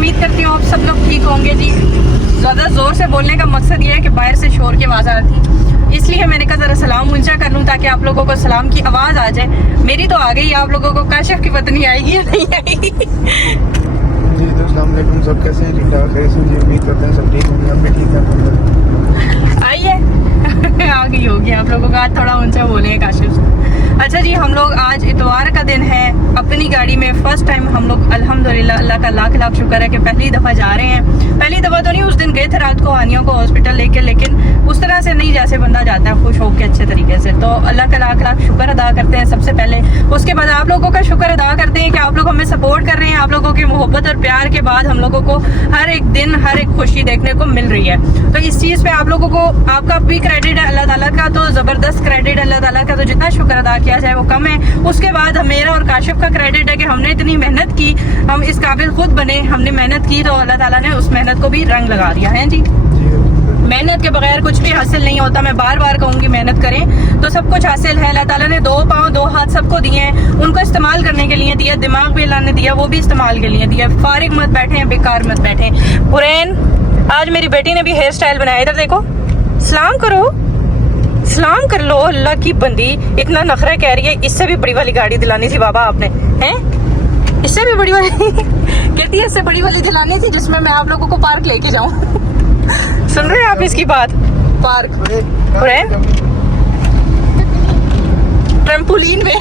उम्मीद करती हूँ आप सब लोग ठीक होंगे जी। ज़्यादा ज़ोर से बोलने का मकसद ये है कि बाहर से शोर की आवाज़ आ रही थी, इसलिए मैंने कहा ज़रा सलाम ऊंचा कर लूँ ताकि आप लोगों को सलाम की आवाज़ आ जाए। मेरी तो आ गई, आप लोगों को काशिफ की पता नहीं आएगी या नहीं आएगी। जी तो अस्सलाम वालेकुम, सब कैसे हैं? ठीक ठाक है जी, उम्मीद करते हैं सब ठीक होंगे, आप भी ठीक हैं। आइए आ गई होगी आप लोगों का, आज थोड़ा ऊंचा बोले काशिफ। अच्छा जी, हम लोग आज इतवार का दिन है, अपनी गाड़ी में फर्स्ट टाइम हम लोग अल्हम्दुलिल्लाह, अल्लाह का लाख लाख शुक्र है कि पहली दफ़ा जा रहे हैं। पहली दफ़ा तो नहीं, उस दिन गए थे रात को हानियों को हॉस्पिटल लेके, लेकिन उस तरह से नहीं जैसे बंदा जाता है खुश होकर अच्छे तरीके से। तो अल्लाह का लाख लाख शुक्र अदा करते हैं सबसे पहले। उसके बाद आप लोगों का शुक्र अदा करते हैं कि आप लोग हमें सपोर्ट कर रहे हैं। आप लोगों की मोहब्बत और प्यार के बाद हम लोगों को हर एक दिन हर एक खुशी देखने को मिल रही है। तो इस चीज़ पे आप लोगों को आपका भी क्रेडिट है अल्लाह ताला का, तो ज़बरदस्त क्रेडिट अल्लाह ताला का। तो जितना शुक्र अदा किया जाए वो कम है। उसके बाद मेरा और काशिफ का क्रेडिट है कि हमने इतनी मेहनत की, हम इस काबिल खुद बने, हमने मेहनत की तो अल्लाह ताला ने उस मेहनत को भी रंग लगा दिया है जी। मेहनत के बगैर कुछ भी हासिल नहीं होता। मैं बार बार कहूँगी मेहनत करें तो सब कुछ हासिल है। अल्लाह ताला ने 2 पाँव 2 हाथ सबको दिए हैं, उनको इस्तेमाल करने के लिए दिया। दिमाग भी अल्लाह ने दिया, वो भी इस्तेमाल के लिए दिया। फारिग मत बैठे, बेकार मत बैठे। हुरैन, आज मेरी बेटी ने भी हेयर स्टाइल बनाया। इधर देखो, सलाम करो, सलाम कर लो। अल्लाह की बंदी इतना नखरा कह रही है, इससे भी बड़ी वाली गाड़ी दिलानी थी बाबा आपने, हैं? इससे भी बड़ी वाली कहती है, इससे बड़ी वाली दिलानी थी जिसमें मैं आप लोगों को पार्क लेके जाऊं। सुन रहे हैं आप इसकी बात? पार्क ट्रैम्पोलिन में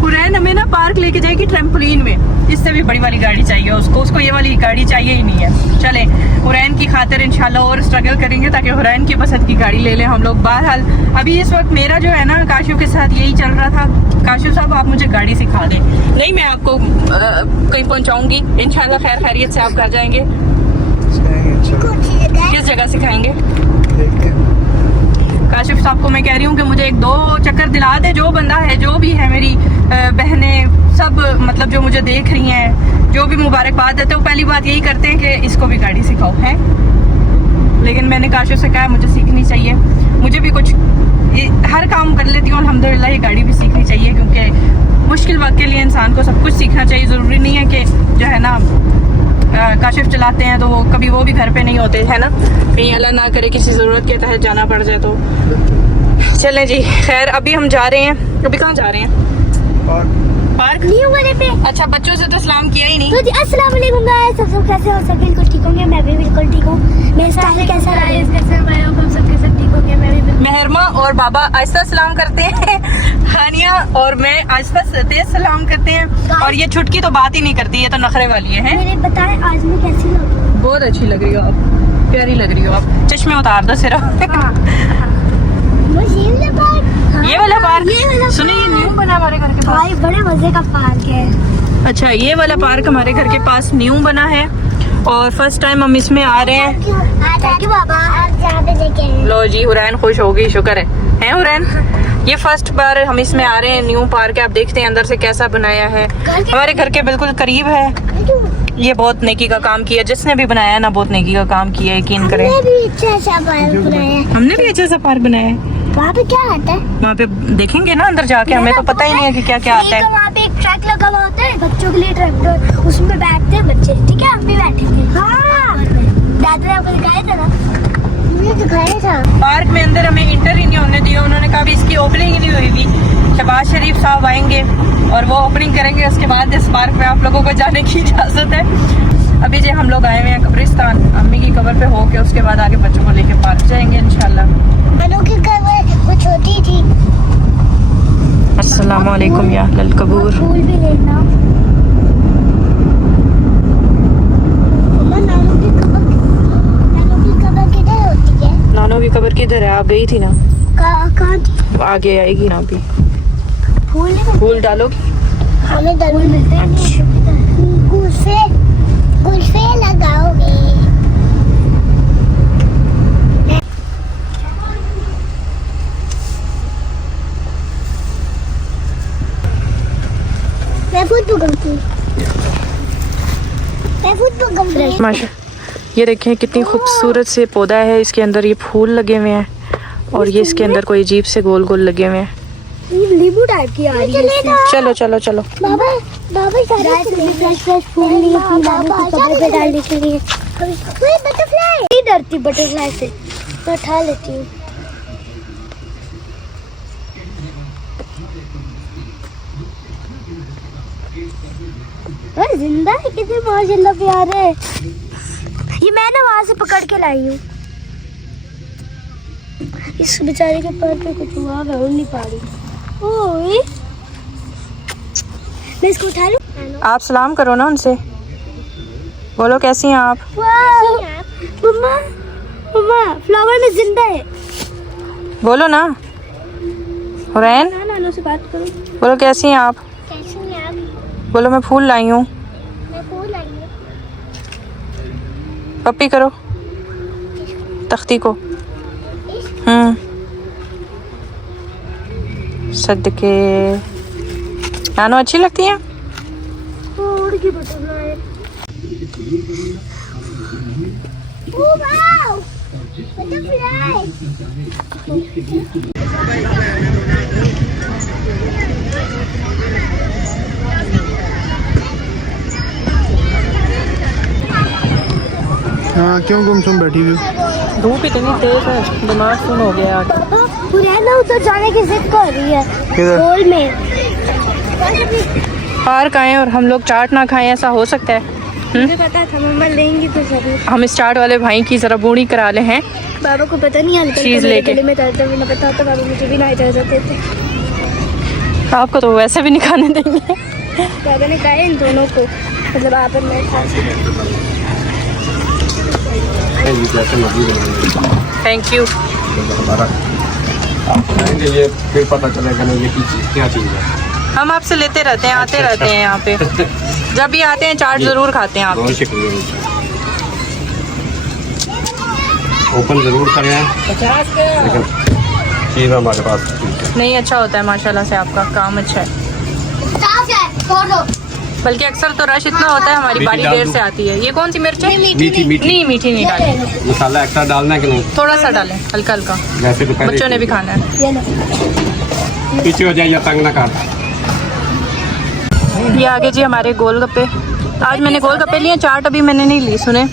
हुरैन हमें ना पार्क लेके जाएगी ट्रैम्पोलिन में। इससे भी बड़ी वाली गाड़ी चाहिए उसको ये वाली गाड़ी चाहिए ही नहीं है। चले हुरैन की खातिर इंशाल्लाह और स्ट्रगल करेंगे ताकि हुरैन की पसंद की गाड़ी ले लें हम लोग। बहरहाल अभी इस वक्त मेरा जो है ना काशिफ के साथ यही चल रहा था। काशिफ साहब आप मुझे गाड़ी सिखा दें। नहीं, मैं आपको कहीं पहुँचाऊंगी इंशाल्लाह, खैर खैरियत से आप घर जाएंगे। किस जगह सिखाएंगे? काशिफ साहब को मैं कह रही हूँ कि मुझे 1-2 चक्कर दिला दे। जो बंदा है, जो भी है, मेरी बहनें सब, मतलब जो मुझे देख रही हैं, जो भी मुबारकबाद देते हैं, वो पहली बात यही करते हैं कि इसको भी गाड़ी सिखाओ, है। लेकिन मैंने काशिफ से कहा मुझे सीखनी चाहिए, मुझे भी कुछ हर काम कर लेती हूँ अल्हम्दुलिल्लाह, ये गाड़ी भी सीखनी चाहिए क्योंकि मुश्किल वक्त के लिए इंसान को सब कुछ सीखना चाहिए। ज़रूरी नहीं है कि जो है ना काशिफ चलाते हैं तो कभी वो भी घर पे नहीं होते, है ना, कहीं अल्लाह ना करे किसी ज़रूरत के तहत जाना पड़ जाए तो। चलें जी, खैर अभी हम जा रहे हैं। अभी कहाँ जा रहे हैं? पार्क न्यू वाले पे। अच्छा, बच्चों से तो सलाम किया ही नहीं। तो जी अस्सलाम वालेकुम गाइस, सब कैसे हो? सब बिल्कुल ठीक होंगे, मैं भी बिल्कुल ठीक हूँ। मेरा स्टाइल कैसा रहा है? कैसे मैं हम सब कैसे ठीक होंगे, मैं भी। मेहरमा और बाबा आहिस्ता सलाम करते हैं, हानिया और मैं आहिस्ता तेज सलाम करते हैं। और ये छुटकी तो बात ही नहीं करती, ये तो नखरे वाली है। मुझे बताएं आज मैं कैसी लगी? बहुत अच्छी लग रही हो आप, प्यारी लग रही हो आप। चश्मे उतार दो सिर्फ। ये वाला पार्क सुनिए, ये न्यू बना हमारे घर के पास। भाई बड़े मजे का पार्क है। अच्छा, ये वाला पार्क हमारे घर के पास न्यू बना है और फर्स्ट टाइम हम इसमें आ रहे हैं। बाबा लो जी, हुरैन खुश होगी, शुक्र है हुरैन। ये फर्स्ट बार हम इसमें आ रहे हैं, न्यू पार्क है। आप देखते हैं अंदर से कैसा बनाया है, हमारे घर के बिल्कुल करीब है। ये बहुत नेकी का काम किया, जिसने भी बनाया ना बहुत नेकी का काम किया, यकीन करें। हमने भी अच्छा सा पार्क बनाया है। वहाँ पे क्या आता है? वहाँ पे देखेंगे ना अंदर जाके, हमें तो पता ही नहीं है कि क्या क्या आता है। वहाँ पे एक ट्रैक लगा हुआ होता है बच्चों के लिए, ट्रैक्टर, उसमें बैठते हैं बच्चे, ठीक है? हम भी बैठेंगे। हाँ, दादा ने आपको दिखाया था ना? मुझे दिखाया था। पार्क में अंदर हमें इंटर ही नहीं होने दिया, उन्होंने कहा भी इसकी ओपनिंग ही नहीं हुई थी। शहबाज शरीफ साहब आएंगे और वो ओपनिंग करेंगे, उसके बाद इस पार्क में आप लोगों को जाने की इजाजत है। अभी जो हम लोग आए हुए हैं कब्रिस्तान, अम्मी की कब्र पे होके उसके बाद आगे बच्चों को लेके पार्क जाएंगे इंशाल्लाह। अनु की कब्र वो छोटी थी। अस्सलामु अलैकुम या अहलल कबूर। फूल भी लेना। नानू की कब्र किधर होती है? नानू की कब्र किधर है? आप गई थी ना, कहाँ थी? आगे आएगी ना अभी। फूल डालोगी? हमें फूल मिलते हैं। गुल्फे लगाओगे? मैं माशा, ये देखें कितनी खूबसूरत से पौधा है, इसके अंदर ये फूल लगे हुए हैं और ये इसके अंदर कोई अजीब से गोल गोल लगे हुए हैं। नींबू टाइप की आ रही है। चलो चलो चलो। बाबा बाबा फ्रेश फूल लिए थी बाबा को कपड़े पे डालने के लिए। वही बटरफ्लाई नहीं डरती बटरफ्लाई से, मैं उठा लेती हूँ। जिंदा है, कितने माशाल्लाह प्यारे है। ये मैं ना वहां से पकड़ के लाई हूँ। इस बेचारे के पैर पे कुछ हुआ, मैं उड़ नहीं पा रही। ओए मैं इसको उठा लूं? आप सलाम करो ना उनसे, बोलो कैसी हैं आप। मम्मा मम्मा फ्लावर में जिंदा है। बोलो ना हुरैन, नानू से बात करो। बोलो कैसी हैं आप। कैसी हैं आप? बोलो मैं फूल लाई हूँ। मैं फूल लाई हूँ। पप्पी करो तख्ती को। सदके नानो अच्छी लगती हैं। उड़ की बटरफ्लाई। Oh wow butterfly. हाँ क्यों गुमसुम बैठी हुई? धूप इतनी तेज है, दिमाग सुन हो गया। पुराना उधर जाने की जिद कर रही है। किधर? हॉल में पार्क आए और हम लोग चाट ना खाएं, ऐसा हो सकता है? मुझे पता था मम्मा लेंगी तो जरूर। हम इस चाट वाले भाई की जरा बूढ़ी करा ले हैं। बाबा को पता नहीं हल्का चीज़ लेके। गले में दर्द भी ना पता तो बाबा मुझे भी ना इजाजत देते। आपको तो वैसे भी नहीं खाने देंगे। बाबा ने कहा इन दोनों को, मतलब आप और मैं खा सकते। Thank you. ये फिर पता चलेगा ना ये क्या चीज़ है। हम आपसे लेते रहते हैं, आते रहते हैं यहाँ पे। जब भी आते हैं चाट जरूर खाते हैं आप। बहुत शुक्रिया। ओपन जरूर करें लेकिन चीज़ हमारे पास नहीं अच्छा होता है माशाल्लाह से, आपका काम अच्छा है। बल्कि अक्सर तो रश इतना होता है, हमारी बारी देर से आती है। ये कौन सी मिर्च है? मीठी मीठी नहीं मीठी नहीं डालें, मसाला एक्स्ट्रा डालना है कि नहीं? थोड़ा सा डालें, हल्का हल्का। वैसे तो पहले बच्चों ने भी खाना है। ये लो। पीछे हो जाए या तंग ना काट। ये आगे जी हमारे गोलगप्पे। आज मैंने गोलगप्पे लिए, चाट अभी मैंने नहीं ली। सुने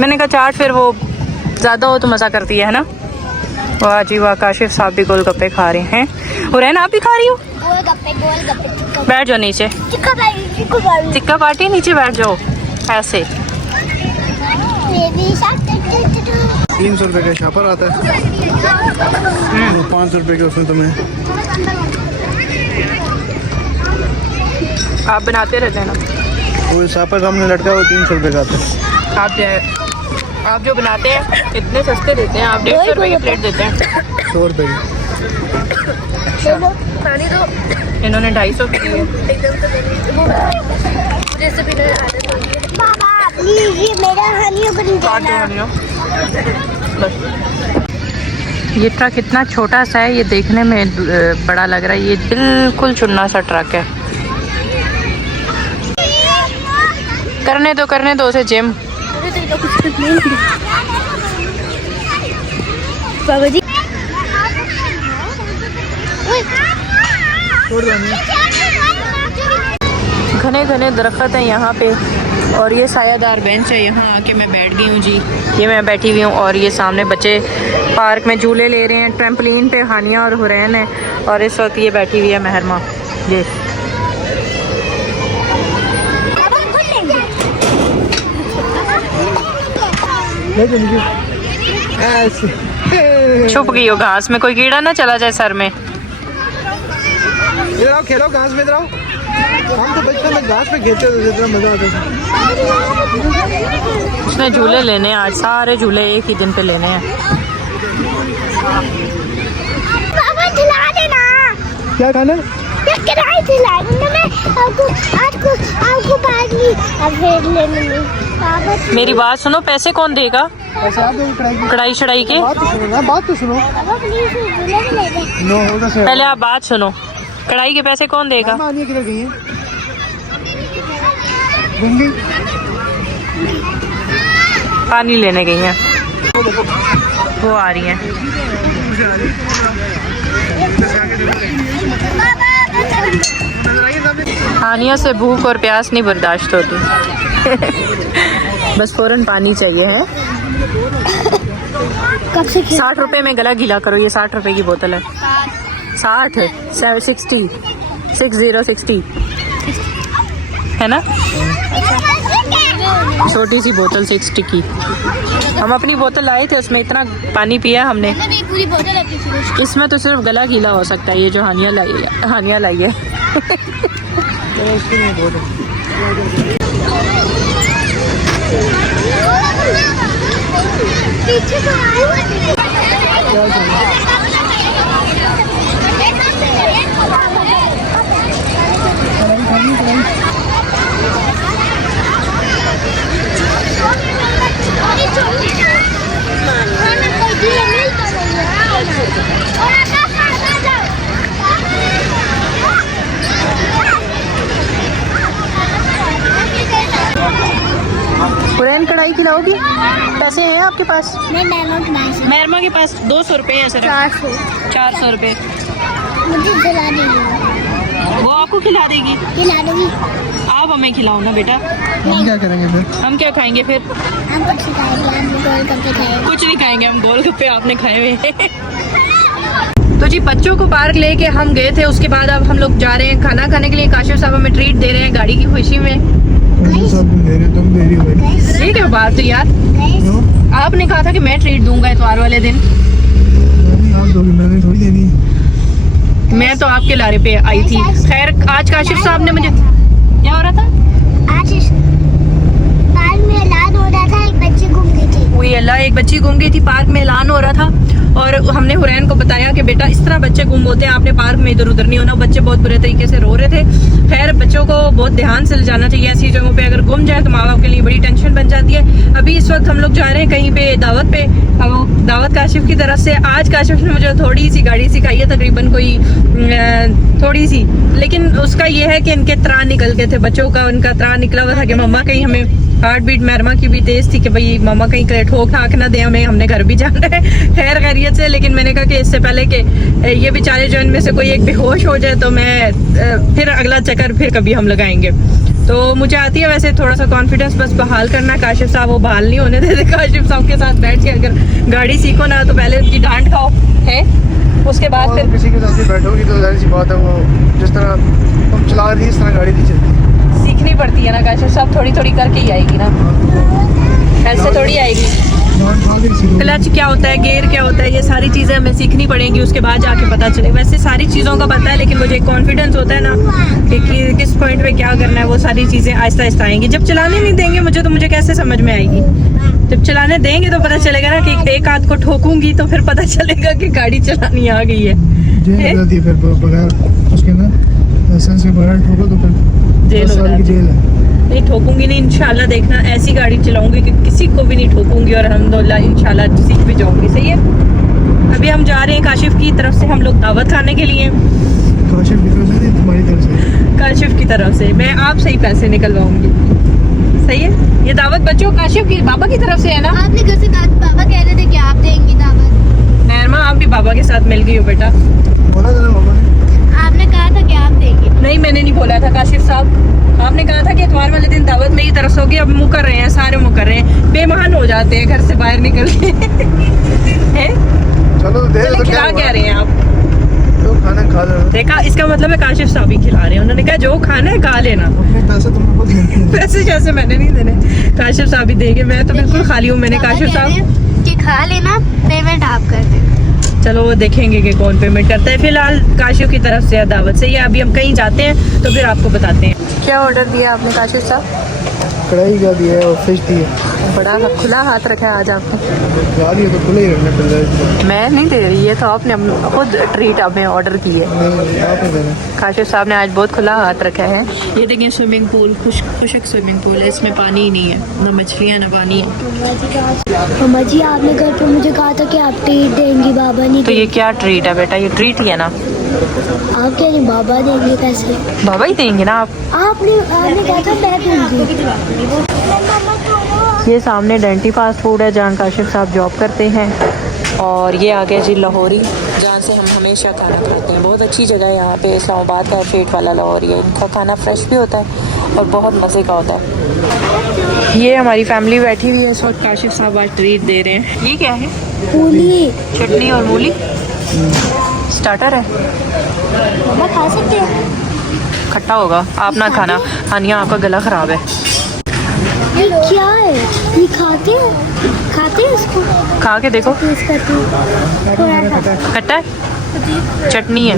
मैंने कहा चाट फिर वो ज़्यादा हो तो मज़ा करती है ना। वाह जी वाह, काशिफ साहब भी गोलगप्पे खा रहे हैं। हुरैन आप भी खा रही हो? गोलगप्पे बैठ जाओ नीचे। टिक्का पार्टी नीचे बैठ जाओ ऐसे। 300 रुपये का शापर आता है, 500 रुपये के उसमें तुम्हें। आप बनाते रहते हैं ना। वो शापर सामने लटका है, वो 300 रुपये का आता है। आप जो बनाते हैं इतने सस्ते देते हैं, आप 150 रुपये की प्लेट देते हैं। 100 रुपये की। पानी दो। इन्होंने 250 की है। बाबा प्लीज ये मेरा हनियो को नहीं काट दो देना। हनियो। बस। ये ट्रक इतना छोटा सा है, ये देखने में बड़ा लग रहा है। ये बिल्कुल चुन्ना सा ट्रक है। करने दो उसे जिम। बाबा जी घने घने दरख्त हैं यहाँ पे, और ये सायादार बेंच है। यहाँ आके मैं बैठ गई हूँ जी। ये मैं बैठी हुई हूँ और ये सामने बच्चे पार्क में झूले ले रहे हैं। ट्रैम्पलिन पे हानिया और हुरैन है, और इस वक्त ये बैठी हुई है महरमा। ये छुप गई हो घास में, कोई कीड़ा ना चला जाए सर में। इधर आओ, खेलो घास में, इधर आओ। हम तो बचपन में घास में खेलते थे, जितना मजा आता था। उसने झूले लेने हैं आज, सारे झूले एक ही दिन पे लेने हैं। बाबा खिला देना। क्या खाना? कढ़ाई खिला देना। मैं आपको बाद में फिर लेने में। बाबा मेरी बात सुनो, पैसे कौन देगा ऐसा आप दो कढ़ाई शढ़ाई के? बात तो सुनो ना, बात तो सुनो। बाबा प्लीज झूले में ले दे। नो उधर से पहले आप बात सुनो, कढ़ाई के पैसे कौन देगा? मामा किधर गई है? गंगी पानी लेने गई हैं, वो आ रही हैं। बाबा हानिया से भूख और प्यास नहीं बर्दाश्त होती। बस फौरन पानी चाहिए है। कब से 60 रुपए में गला गीला करो। ये 60 रुपए की बोतल है। 60 60 है ना। छोटी सी बोतल 60 की। हम अपनी बोतल लाए थे, उसमें इतना पानी पिया हमने। पूरी बोतल है। इसमें तो सिर्फ गला गीला हो सकता है। ये जो हानिया लाई है। पीछे तो पुरान कढ़ाई खिलाओगी? पैसे हैं आपके पास? मैं मेहरमा के पास 200 रुपए है सर। 400 रुपए। मुझे खिला देगी। वो आपको खिला देगी। खिला दूंगी। आप हमें खिलाओ ना बेटा। हम क्या करेंगे फिर? हम क्या खाएंगे फिर? हम कुछ खाएंगे, हम गोलगप्पे खाएंगे। कुछ नहीं खाएंगे हम। गोलगप्पे आपने खाए हुए हैं। तो जी बच्चों को पार्क लेके हम गए थे। उसके बाद अब हम लोग जा रहे हैं खाना खाने के लिए। काशिफ साहब हमें ट्रीट दे रहे हैं गाड़ी की खुशी में। सब मेरे तुम मेरी भाई। ठीक है बात तो यार। क्यों? आपने कहा था कि मैं ट्रीट दूंगा इतवार वाले दिन। आप दोगे, मैंने थोड़ी देनी। मैं तो आपके लारे पे आई थी। खैर आज काशिफ साहब ने मुझे क्या हो रहा था? आज पार्क में ऐलान हो रहा था, एक बच्ची गुम गई थी। वही अल्लाह, एक बच्ची गुम गई थी। पार्क में ऐलान हो रहा था और हमने हुरैन को बताया कि बेटा इस तरह बच्चे गुम होते हैं, आपने पार्क में इधर उधर नहीं होना। बच्चे बहुत बुरे तरीके से रो रहे थे। खैर बच्चों को बहुत ध्यान से ले जाना चाहिए। ऐसी जगहों पे अगर गुम जाए तो माँ बाप के लिए बड़ी टेंशन बन जाती है। अभी इस वक्त हम लोग जा रहे हैं कहीं पे दावत पे। दावत काशिफ की तरफ से। आज काशिफ ने मुझे थोड़ी सी गाड़ी सिखाई है, तकरीबन कोई थोड़ी सी, लेकिन उसका ये है कि इनके त्राण निकल गए थे। बच्चों का उनका त्राण निकला हुआ था कि मम्मा कहीं हमें, हार्ट बीट मेहरमा की भी तेज थी कि भाई मामा कहीं ठोक ठाक ना दे हमें, हमने घर भी जाना है खैर खैरियत से। लेकिन मैंने कहा कि इससे पहले कि ये बेचारे जो इनमें से कोई एक बेहोश हो जाए तो मैं फिर अगला चक्कर फिर कभी हम लगाएंगे। तो मुझे आती है वैसे थोड़ा सा कॉन्फिडेंस बस बहाल करना। काशिफ साहब वो बहाल नहीं होने देते। काशिफ साहब के साथ बैठ के अगर गाड़ी सीखो ना तो पहले उनकी डांट खाओ है, उसके बाद फिर किसी के साथ बैठोगी तो जाहिर सी बात है, वो जिस तरह तुम चला रही इस तरह गाड़ी नहीं चलती। सीखनी पड़ती है ना काशिफ साहब, थोड़ी थोड़ी करके ही आएगी ना, ऐसे थोड़ी आएगी। क्लच क्या होता है, गियर क्या होता है, ये सारी चीज़ें हमें सीखनी पड़ेंगी, उसके बाद जाके पता चले। वैसे सारी चीज़ों का पता है लेकिन मुझे कॉन्फिडेंस होता है ना कि किस पॉइंट पे क्या करना है, वो सारी चीज़ें आहिस्ता आहिस्ता आएंगी। जब चलाने नहीं देंगे मुझे तो मुझे कैसे समझ में आएगी। जब चलाने देंगे तो पता चलेगा ना कि एक हाथ को ठोकूंगी तो फिर पता चलेगा कि गाड़ी चलानी आ गई है। फिर बगैर उसके ना लाइसेंस के बगैर ठोको तो फिर जेल हो जाती है। जेल है। नहीं ठोकूंगी नहीं इंशाल्लाह, देखना ऐसी गाड़ी चलाऊंगी कि किसी को भी नहीं ठोकूंगी और अल्हम्दुलिल्लाह इंशाल्लाह सीख भी जाऊंगी। सही है। अभी हम जा रहे हैं काशिफ की तरफ से, हम लोग दावत खाने के लिए। काशिफ की तरफ से, तुम्हारी तरफ से? काशिफ की तरफ से। मैं आपसे ही पैसे निकलवाऊंगी। सही है। ये दावत बच्चों काशिफ की बाबा की तरफ से है ना। आपने घर से कहा, पापा कह रहे थे कि आप देंगी दावत। नैरमा आप भी बाबा के साथ मिल गई हो बेटा। बोला था ना मामा ने। आपने कहा था कि आप देंगी। नहीं मैंने नहीं बोला था काशिफ साहब, आपने कहा था कि इतवार वाले दिन दावत मेरी तरफ से होगी। अब मुँह कर रहे हैं, सारे मुँह कर रहे हैं, बेमहान हो जाते हैं घर से बाहर निकल के हैं। चलो तो दे दो, खिला क्या रहे हैं आप? तो खाना खा लो। देखा, इसका मतलब है काशिफ साहब ही खिला रहे हैं। उन्होंने कहा जो खाना है खा लेना। अपने पैसे तुमने खुद देने हैं। पैसे जैसे मैंने नहीं देने, काशिफ साहब ही देंगे। मैं तो बिल्कुल खाली हूँ। मैंने काशिफ साहब कि खा लेना, पेमेंट आप कर देना। चलो वो देखेंगे कि कौन पेमेंट करता है। फिलहाल काशिफ की तरफ से दावत से ही अभी हम कहीं जाते हैं तो फिर आपको बताते हैं। क्या ऑर्डर दिया आपने काशिफ साहब? कढ़ाई क्या दिया है और फिश दी है। बड़ा खुला हाथ रखा है आज आपने। जा रही है तो खुले ही रखना पड़ जाएगा। मैं नहीं दे रही है, तो आपने खुद ट्रीट हमें ऑर्डर की है। नहीं आप ही देना। काशिफ साहब ने आज बहुत खुला हाथ रखा है। ये देखिए स्विमिंग पूल, खुशक स्विमिंग पूल है। इसमें पानी ही नहीं है, ना मछलियाँ ना पानी है। मम्मा जी आपने घर पे मुझे कहा था कि आप ट्रीट देंगी, बाबा नहीं तो ये क्या ट्रीट है बेटा? ये ट्रीट ही है ना। आप कह रही बाबा देंगे पैसे? बाबा ही देंगे ना। आपने कहा था मैं दूंगी। ये सामने डेंटी फास्ट फूड है जहाँ काशिफ साहब जॉब करते हैं। और ये आ गया जी लाहौरी, जहाँ से हम हमेशा खाना खाते हैं। बहुत अच्छी जगह है यहाँ पे, इस्लामाबाद का फेट वाला लाहौरी है। इनका खाना फ्रेश भी होता है और बहुत मज़े का होता है। ये हमारी फैमिली बैठी हुई है इस वक्त, काशिफ साहब आज ट्रीट दे रहे हैं। ये क्या है? पूरी चटनी और मूली स्टार्टर है। मम्मा खा सकते हैं? खट्टा होगा, आप ना खाना। हानिया आपका गला ख़राब है। ये क्या है? ये खाते हैं इसको? खा के देखो, इसका थोड़ा सा खट्टा है, चटनी है।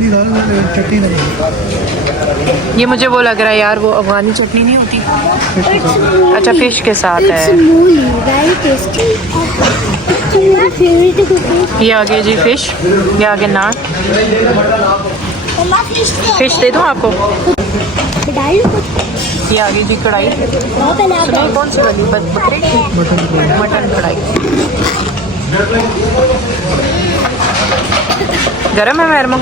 चटनी नहीं, ये मुझे वो लग रहा है यार, वो अफगानी चटनी नहीं होती। अच्छा, फिश के साथ इट्स है। मूली, वेरी टेस्टी। मेरा फेवरेट है। ये आगे जी फिश, ये आगे नान। मम्मा फिश दे दूँ आपको? डाल ये आगे जी कढ़ाई। पहले आप सुनिए, कौन सी वाली? बकरे की? मटन कढ़ाई। गरम है मेरे में।